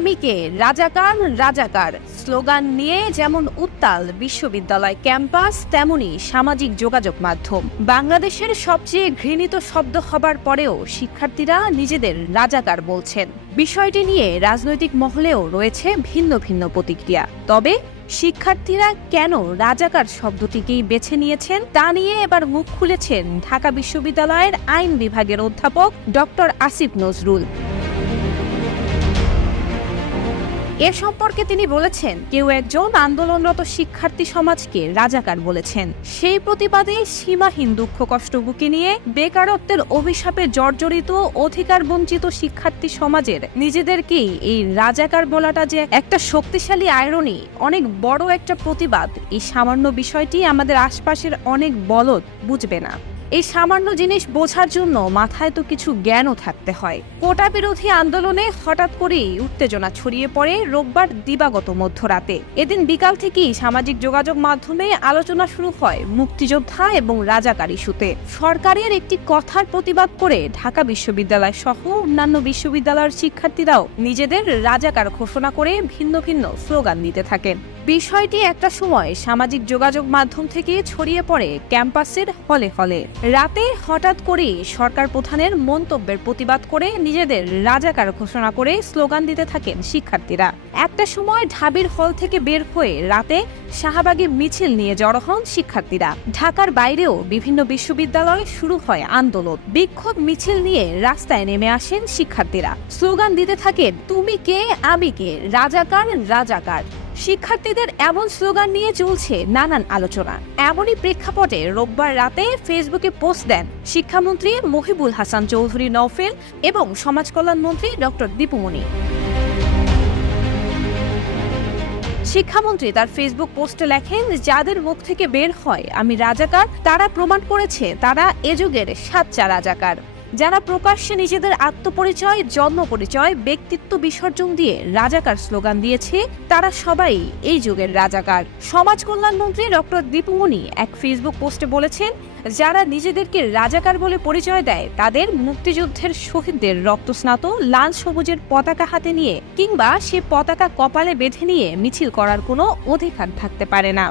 আমি কে, রাজাকার রাজাকার স্লোগান নিয়ে যেমন উত্তাল বিশ্ববিদ্যালয় ক্যাম্পাস, তেমনি সামাজিক যোগাযোগ মাধ্যম। বাংলাদেশের সবচেয়ে ঘৃণিত শব্দ হবার পরেও শিক্ষার্থীরা নিজেদের রাজাকার বলছেন। বিষয়টি নিয়ে রাজনৈতিক মহলেও রয়েছে ভিন্ন ভিন্ন প্রতিক্রিয়া। তবে শিক্ষার্থীরা কেন রাজাকার শব্দটিকেই বেছে নিয়েছেন তা নিয়ে এবার মুখ খুলেছেন ঢাকা বিশ্ববিদ্যালয়ের আইন বিভাগের অধ্যাপক ডক্টর আসিফ নজরুল। এ সম্পর্কে তিনি বলেছেন, কেউ একজন আন্দোলনরত শিক্ষার্থী সমাজকে রাজাকার বলেছেন। সেই প্রতিবাদে সীমাহীন দুঃখ কষ্ট বুকে নিয়ে বেকারত্বের অভিশাপে জর্জরিত অধিকার বঞ্চিত শিক্ষার্থী সমাজের নিজেদেরকেই এই রাজাকার বলাটা যে একটা শক্তিশালী আইরনি, অনেক বড় একটা প্রতিবাদ। এই সামান্য বিষয়টি আমাদের আশপাশের অনেক বলদ বুঝবে না। এই সামান্য জিনিস বোঝার জন্য মাথায় তো কিছু জ্ঞানও থাকতে হয়। কোটা বিরোধী আন্দোলনে হঠাৎ করেই উত্তেজনা ছড়িয়ে পড়ে রোববার দিবাগত মধ্যরাতে। এদিন বিকাল থেকেই সামাজিক যোগাযোগ মাধ্যমে আলোচনা শুরু হয় মুক্তিযোদ্ধা এবং রাজাকার ইস্যুতে। সরকারের একটি কথার প্রতিবাদ করে ঢাকা বিশ্ববিদ্যালয় সহ অন্যান্য বিশ্ববিদ্যালয়ের শিক্ষার্থীরাও নিজেদের রাজাকার ঘোষণা করে ভিন্ন ভিন্ন স্লোগান দিতে থাকেন। বিষয়টি একটা সময় সামাজিক যোগাযোগ মাধ্যম থেকে ছড়িয়ে পড়ে ক্যাম্পাসের হলে হলে। রাতে হঠাৎ করেই সরকার প্রধানের মন্তব্যের প্রতিবাদ করে নিজেদের রাজাকার ঘোষণা করে স্লোগান দিতে থাকেন শিক্ষার্থীরা। একটা সময় ঢাবির হল থেকে বের হয়ে রাতে শাহবাগে মিছিল নিয়ে জড়ো হন শিক্ষার্থীরা। ঢাকার বাইরেও বিভিন্ন বিশ্ববিদ্যালয়ে শুরু হয় আন্দোলন। বিক্ষোভ মিছিল নিয়ে রাস্তায় নেমে আসেন শিক্ষার্থীরা। স্লোগান দিতে থাকেন, তুমি কে আমি কে, রাজাকার রাজাকার। শিক্ষার্থীদের এমন স্লোগান নিয়ে চলছে নানান আলোচনা। এমনই প্রেক্ষাপটে রোববার রাতে ফেসবুকে পোস্ট দেন শিক্ষামন্ত্রী মহিবুল হাসান চৌধুরী নওফেল এবং সমাজ কল্যাণ মন্ত্রী ডক্টর দীপুমনি। শিক্ষামন্ত্রী তার ফেসবুক পোস্টে লেখেন, যাদের মুখ থেকে বের হয় আমি রাজাকার, তারা প্রমাণ করেছে তারা এ যুগের সাচ্চা রাজাকার। যারা প্রকাশ্যে নিজেদের আত্মপরিচয়, জন্ম পরিচয়, ব্যক্তিত্ব বিসর্জন দিয়ে রাজাকার স্লোগান দিয়েছে, তারা সবাই এই যুগের রাজাকার। সমাজ কল্যাণ মন্ত্রী ডক্টর দীপুমনি এক ফেসবুক পোস্টে বলেছেন, যারা নিজেদেরকে রাজাকার বলে পরিচয় দেয় তাদের মুক্তিযুদ্ধের শহীদদের রক্তস্নাত লাল সবুজের পতাকা হাতে নিয়ে কিংবা সে পতাকা কপালে বেঁধে নিয়ে মিছিল করার কোনো অধিকার থাকতে পারে না।